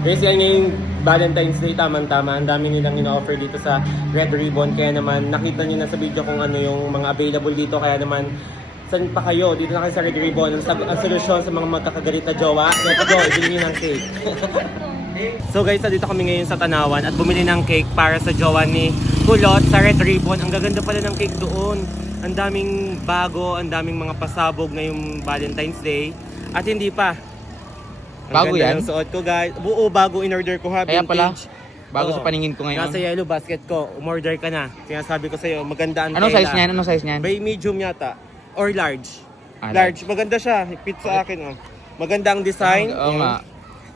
Guys, yan ngayong Valentine's Day, tamang-tama. Ang dami nilang ina-offer dito sa Red Ribbon. Kaya naman, nakita niyo na sa video kung ano yung mga available dito. Kaya naman, saan pa kayo? Dito na kayo sa Red Ribbon. Ang solusyon sa mga magkakagalit na jowa. Let's go, ibili niyo ng cake. So guys, dito kami ngayon sa Tanawan at bumili ng cake para sa jowa ni Kulot sa Red Ribbon. Ang gaganda pala ng cake doon. Ang daming bago, ang daming mga pasabog ngayong Valentine's Day. At hindi pa. Ang Bago ganda yan? ng suot ko guys. Buo, bago in-order ko ha. Kaya pala, Vintage. bago Oo. sa paningin ko ngayon. Nasa yellow basket ko. Umorder ka na. Sinasabi ko sa'yo, maganda ang Anong tela. size niyan? Anong size niyan? By medium yata. Or large. Ah, Large. Maganda siya. Fit sa akin oh. Maganda ang design. Oo nga.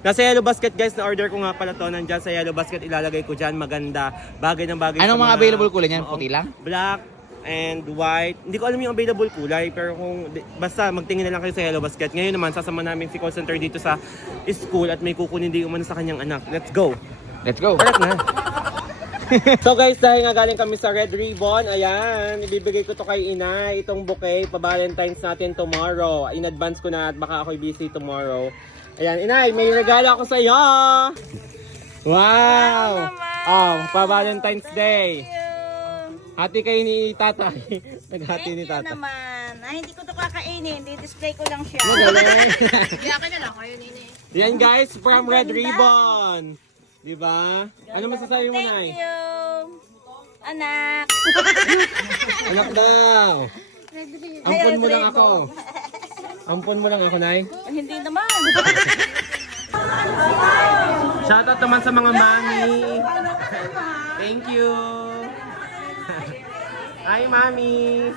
Nasa yellow basket guys, na-order ko nga pala to. Nandyan sa yellow basket, ilalagay ko dyan. Maganda. Bagay ng bagay Anong sa mga available kulay niyan? Puti lang? Black and white. Hindi ko alam yung available kulay. Pero kung basta magtingin na lang kayo sa yellow basket. Ngayon naman, sasama namin si call center dito sa school at may kukunin din umano sa kanyang anak. Let's go! Let's go. Correct na. So guys, dahil nga galing kami sa Red Ribbon, ayan, ibibigay ko to kay Inay, itong bouquet, pa-Valentine's natin tomorrow. In advance ko na at baka ako'y busy tomorrow. Ayan, Inay, may regalo ako sa iyo. Wow! Oh, pa-Valentine's Day. Hati kayo ni tatay. Naghati ni tatay. naman. Ay, hindi ko to kakainin. Di-display ko lang siya. Magaling. Kaya ka na lang kayo, Nini. Yan guys, from Red Ribbon. Diba? Ano masasabi mo, Nay? Thank you. Anak. Anak daw. Ampun mo lang ako. Ampun mo lang ako, Nay. Hindi naman. Shoutout naman sa mga mami. Thank you. Hi, mami.